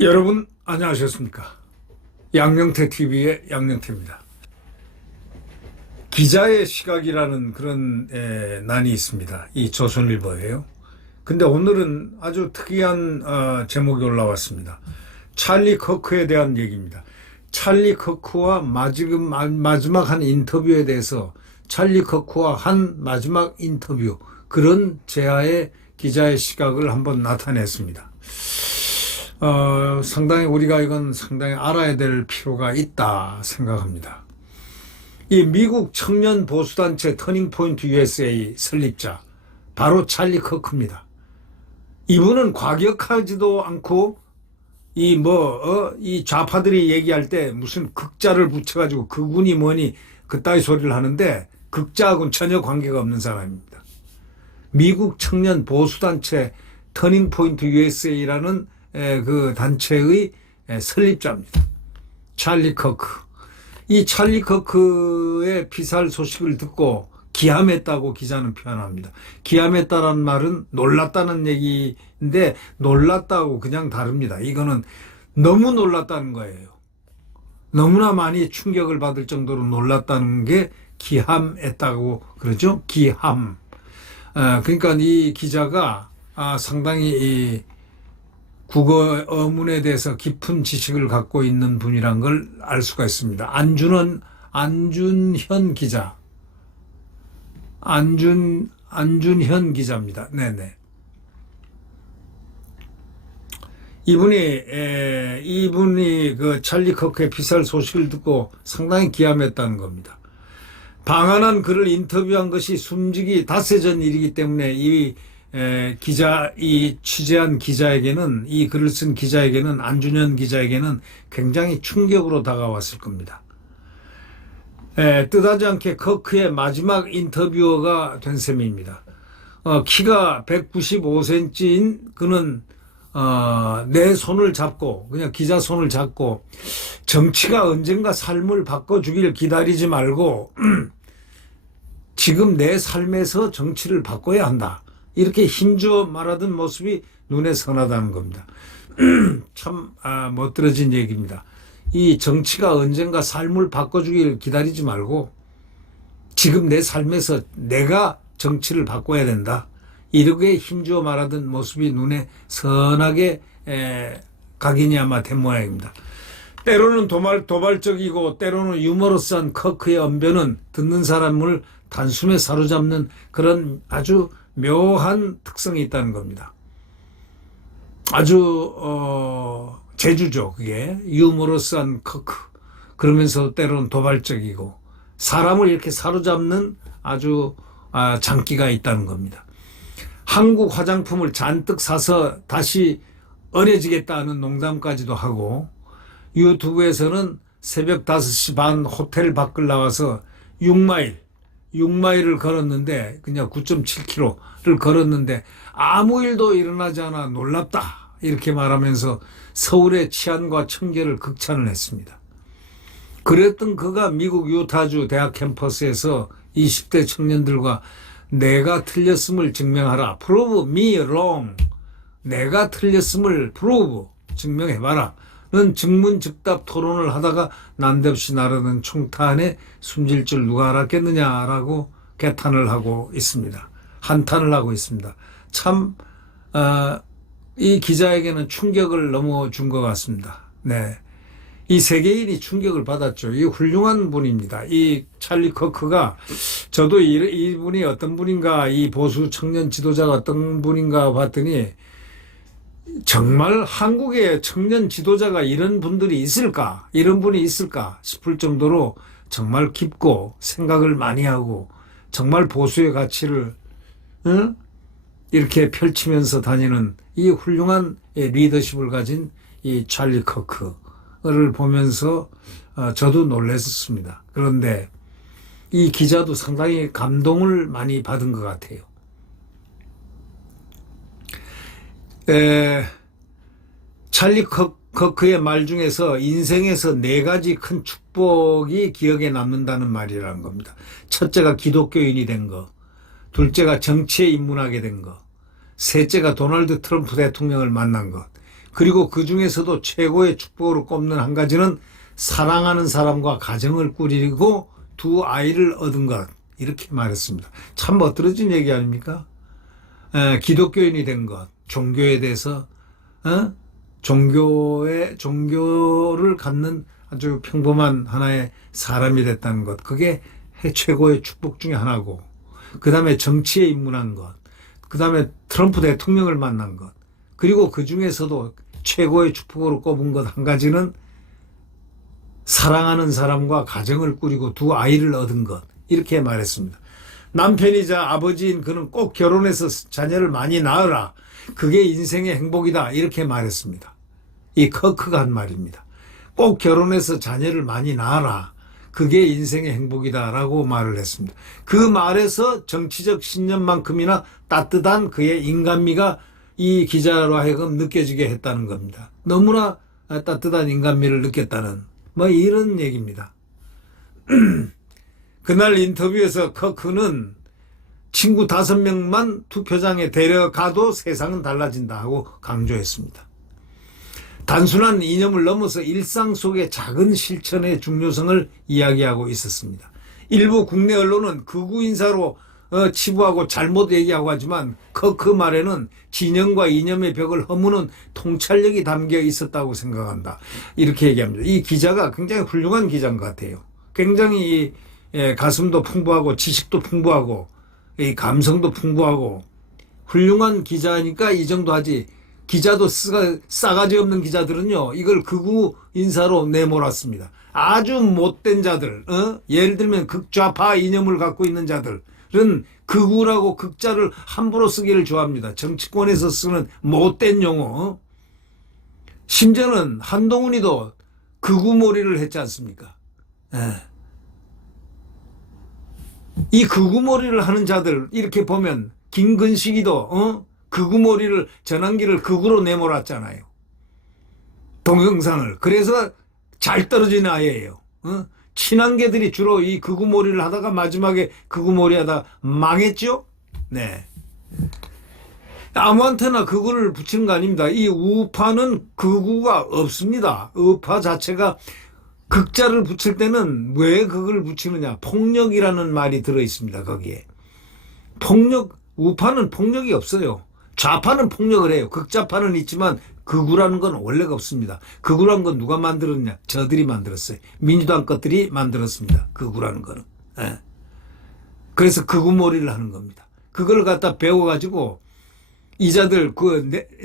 여러분 안녕하셨습니까? 양영태 TV의 양영태입니다. 기자의 시각이라는 그런 난이 있습니다. 이 조선일보예요. 근데 오늘은 아주 특이한 제목이 올라왔습니다. 찰리 커크에 대한 얘기입니다. 찰리 커크와 마지막 한 인터뷰에 대해서 찰리 커크와 한 마지막 인터뷰, 그런 제아의 기자의 시각을 한번 나타냈습니다. 상당히 우리가 이건 상당히 알아야 될 필요가 있다 생각합니다. 이 미국 청년 보수단체 터닝포인트 USA 설립자 바로 찰리 커크입니다. 이분은 과격하지도 않고 이 좌파들이 얘기할 때 무슨 극자를 붙여가지고 그군이 뭐니 그따위 소리를 하는데 극자하고는 전혀 관계가 없는 사람입니다. 미국 청년 보수단체 터닝포인트 USA라는 그 단체의 설립자입니다. 찰리 커크. 이 찰리 커크의 피살 소식을 듣고 기함했다고 기자는 표현합니다. 기함했다는 말은 놀랐다는 얘기인데 놀랐다고 그냥 다릅니다. 이거는 너무 놀랐다는 거예요. 너무나 많이 충격을 받을 정도로 놀랐다는 게 기함했다고 그러죠. 기함. 그러니까 이 기자가 상당히 국어 어문에 대해서 깊은 지식을 갖고 있는 분이란 걸 알 수가 있습니다. 안준현 기자. 안준현 기자입니다. 네네. 이분이 그 찰리 커크의 피살 소식을 듣고 상당히 기함했다는 겁니다. 방한한 그를 인터뷰한 것이 숨지기 닷새 전 일이기 때문에 이 취재한 기자에게는, 이 글을 쓴 기자에게는, 안준현 기자에게는 굉장히 충격으로 다가왔을 겁니다. 뜻하지 않게 커크의 마지막 인터뷰어가 된 셈입니다. 키가 195cm인 그는, 내 손을 잡고, 그냥 기자 손을 잡고, 정치가 언젠가 삶을 바꿔주길 기다리지 말고, 지금 내 삶에서 정치를 바꿔야 한다. 이렇게 힘주어 말하던 모습이 눈에 선하다는 겁니다. 참 멋들어진 얘기입니다. 이 정치가 언젠가 삶을 바꿔주길 기다리지 말고 지금 내 삶에서 내가 정치를 바꿔야 된다. 이렇게 힘주어 말하던 모습이 눈에 선하게 각인이 아마 된 모양입니다. 때로는 도발적이고 때로는 유머러스한 커크의 언변은 듣는 사람을 단숨에 사로잡는 그런 아주 묘한 특성이 있다는 겁니다. 아주 재주죠. 그게 유머러스한 커크, 그러면서 때로는 도발적이고 사람을 이렇게 사로잡는 아주 장기가 있다는 겁니다. 한국 화장품을 잔뜩 사서 다시 어려지겠다는 농담까지도 하고, 유튜브에서는 새벽 5시 반 호텔 밖을 나와서 6마일을 걸었는데, 그냥 9.7km를 걸었는데 아무 일도 일어나지 않아 놀랍다, 이렇게 말하면서 서울의 치안과 청결을 극찬을 했습니다. 그랬던 그가 미국 유타주 대학 캠퍼스에서 20대 청년들과 내가 틀렸음을 증명하라, prove me wrong, 내가 틀렸음을 prove, 증명해봐라 는 증문즉답 토론을 하다가 난데없이 나르는 총탄에 숨질 줄 누가 알았겠느냐라고 개탄을 하고 있습니다. 한탄을 하고 있습니다. 참 이 기자에게는 충격을 너무 준 것 같습니다. 네, 이 세계인이 충격을 받았죠. 이 훌륭한 분입니다. 이 찰리 커크가, 저도 이분이 어떤 분인가, 이 보수 청년 지도자가 어떤 분인가 봤더니 정말 한국의 청년 지도자가 이런 분들이 있을까, 이런 분이 있을까 싶을 정도로 정말 깊고 생각을 많이 하고 정말 보수의 가치를 이렇게 펼치면서 다니는 이 훌륭한 리더십을 가진 이 찰리 커크를 보면서 저도 놀랐습니다. 그런데 이 기자도 상당히 감동을 많이 받은 것 같아요. 찰리 커크의 말 중에서 인생에서 네 가지 큰 축복이 기억에 남는다는 말이라는 겁니다. 첫째가 기독교인이 된 거, 둘째가 정치에 입문하게 된 거, 셋째가 도널드 트럼프 대통령을 만난 것, 그리고 그 중에서도 최고의 축복으로 꼽는 한 가지는 사랑하는 사람과 가정을 꾸리고 두 아이를 얻은 것, 이렇게 말했습니다. 참 멋들어진 얘기 아닙니까? 기독교인이 된 것, 종교에 대해서 종교를 갖는 아주 평범한 하나의 사람이 됐다는 것, 그게 최고의 축복 중에 하나고, 그 다음에 정치에 입문한 것, 그 다음에 트럼프 대통령을 만난 것, 그리고 그 중에서도 최고의 축복으로 꼽은 것 한 가지는 사랑하는 사람과 가정을 꾸리고 두 아이를 얻은 것, 이렇게 말했습니다. 남편이자 아버지인 그는 꼭 결혼해서 자녀를 많이 낳으라. 그게 인생의 행복이다. 이렇게 말했습니다. 이 커크가 한 말입니다. 꼭 결혼해서 자녀를 많이 낳아라. 그게 인생의 행복이다라고 말을 했습니다. 그 말에서 정치적 신념만큼이나 따뜻한 그의 인간미가 이 기자로 하여금 느껴지게 했다는 겁니다. 너무나 따뜻한 인간미를 느꼈다는 뭐 이런 얘기입니다. 그날 인터뷰에서 커크는 친구 5명만 투표장에 데려가도 세상은 달라진다고 강조했습니다. 단순한 이념을 넘어서 일상 속의 작은 실천의 중요성을 이야기하고 있었습니다. 일부 국내 언론은 극우 인사로 치부하고 잘못 얘기하고 하지만 그 말에는 진영과 이념의 벽을 허무는 통찰력이 담겨 있었다고 생각한다. 이렇게 얘기합니다. 이 기자가 굉장히 훌륭한 기자인 것 같아요. 굉장히 가슴도 풍부하고 지식도 풍부하고 이 감성도 풍부하고 훌륭한 기자니까 이 정도 하지. 기자도 싸가지 없는 기자들은요, 이걸 극우 인사로 내몰았습니다. 아주 못된 자들, 예를 들면 극좌파 이념을 갖고 있는 자들은 극우라고 극자를 함부로 쓰기를 좋아합니다. 정치권에서 쓰는 못된 용어. 심지어는 한동훈이도 극우몰이를 했지 않습니까? 이 극우몰이를 하는 자들 이렇게 보면 김근식이도 극우몰이를 전환기를 극우로 내몰았잖아요. 동영상을. 그래서 잘 떨어진 아이예요. 친한계들이 주로 이 극우몰이를 하다가 마지막에 극우몰이 하다 망했죠? 네. 아무한테나 극우를 붙이는 거 아닙니다. 이 우파는 극우가 없습니다. 우파 자체가 극자를 붙일 때는 왜 극을 붙이느냐. 폭력이라는 말이 들어있습니다. 거기에. 우파는 폭력이 없어요. 좌파는 폭력을 해요. 극좌파는 있지만 극우라는 건 원래가 없습니다. 극우라는 건 누가 만들었냐? 저들이 만들었어요. 민주당 것들이 만들었습니다. 극우라는 거는. 그래서 극우몰이를 하는 겁니다. 그걸 갖다 배워가지고 이자들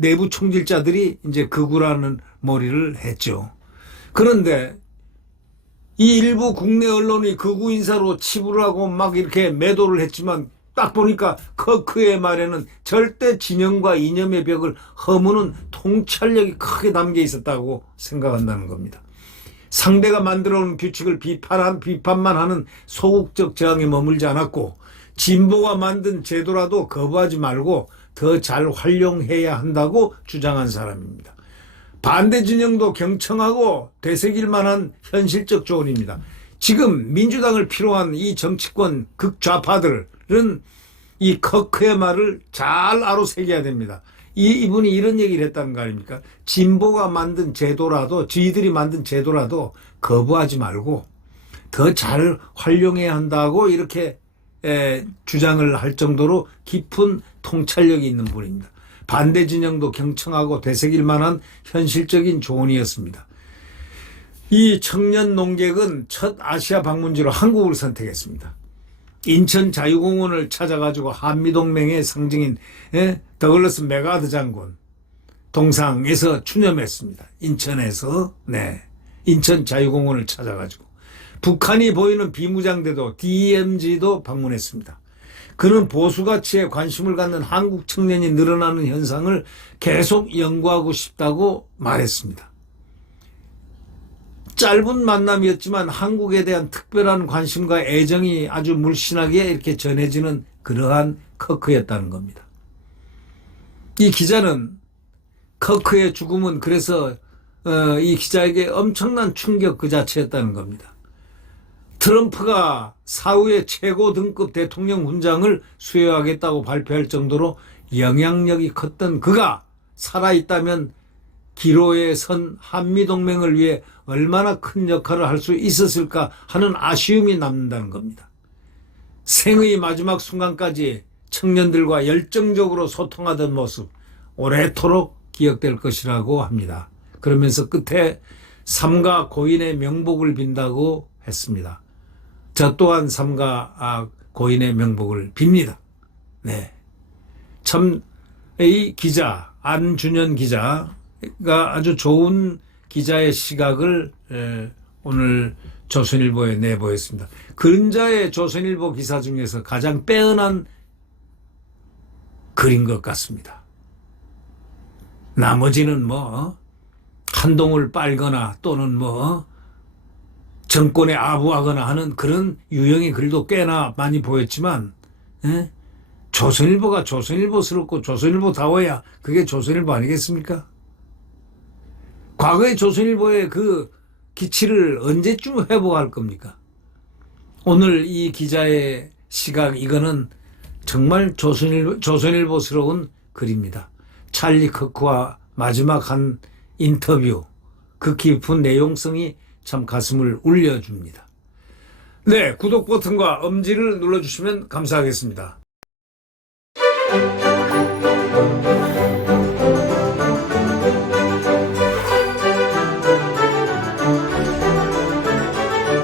내부 총질자들이 이제 극우라는 몰이를 했죠. 그런데 이 일부 국내 언론이 극우 인사로 치부를 하고 막 이렇게 매도를 했지만 딱 보니까 커크의 말에는 절대 진영과 이념의 벽을 허무는 통찰력이 크게 담겨 있었다고 생각한다는 겁니다. 상대가 만들어온 규칙을 비판만 하는 소극적 저항에 머물지 않았고 진보가 만든 제도라도 거부하지 말고 더 잘 활용해야 한다고 주장한 사람입니다. 반대 진영도 경청하고 되새길 만한 현실적 조언입니다. 지금 민주당을 필요한 이 정치권 극좌파들은 이 커크의 말을 잘 아로새겨야 됩니다. 이분이 이런 얘기를 했다는 거 아닙니까? 진보가 만든 제도라도 저희들이 만든 제도라도 거부하지 말고 더 잘 활용해야 한다고 이렇게 주장을 할 정도로 깊은 통찰력이 있는 분입니다. 반대 진영도 경청하고 되새길 만한 현실적인 조언이었습니다. 이 청년 농객은 첫 아시아 방문지로 한국을 선택했습니다. 인천 자유공원을 찾아가지고 한미동맹의 상징인 더글러스 메가드 장군 동상에서 추념했습니다. 인천에서 인천 자유공원을 찾아가지고 북한이 보이는 비무장대도 DMZ도 방문했습니다. 그는 보수 가치에 관심을 갖는 한국 청년이 늘어나는 현상을 계속 연구하고 싶다고 말했습니다. 짧은 만남이었지만 한국에 대한 특별한 관심과 애정이 아주 물씬하게 이렇게 전해지는 그러한 커크였다는 겁니다. 이 기자는 커크의 죽음은 그래서 이 기자에게 엄청난 충격 그 자체였다는 겁니다. 트럼프가 사후에 최고 등급 대통령 훈장을 수여하겠다고 발표할 정도로 영향력이 컸던 그가 살아있다면 기로에 선 한미동맹을 위해 얼마나 큰 역할을 할 수 있었을까 하는 아쉬움이 남는다는 겁니다. 생의 마지막 순간까지 청년들과 열정적으로 소통하던 모습 오래도록 기억될 것이라고 합니다. 그러면서 끝에 삼가 고인의 명복을 빈다고 했습니다. 저 또한 삼가 고인의 명복을 빕니다. 네, 참 이 기자 안준현 기자가 아주 좋은 기자의 시각을 오늘 조선일보에 내보였습니다. 근자의 조선일보 기사 중에서 가장 빼어난 글인 것 같습니다. 나머지는 뭐 한동을 빨거나 또는 뭐 정권에 아부하거나 하는 그런 유형의 글도 꽤나 많이 보였지만 조선일보가 조선일보스럽고 조선일보다워야 그게 조선일보 아니겠습니까? 과거의 조선일보의 그 기치를 언제쯤 회복할 겁니까? 오늘 이 기자의 시각 이거는 정말 조선일보스러운 글입니다. 찰리 커크와 마지막 한 인터뷰 그 깊은 내용성이 참 가슴을 울려줍니다. 네, 구독 버튼과 엄지를 눌러주시면 감사하겠습니다.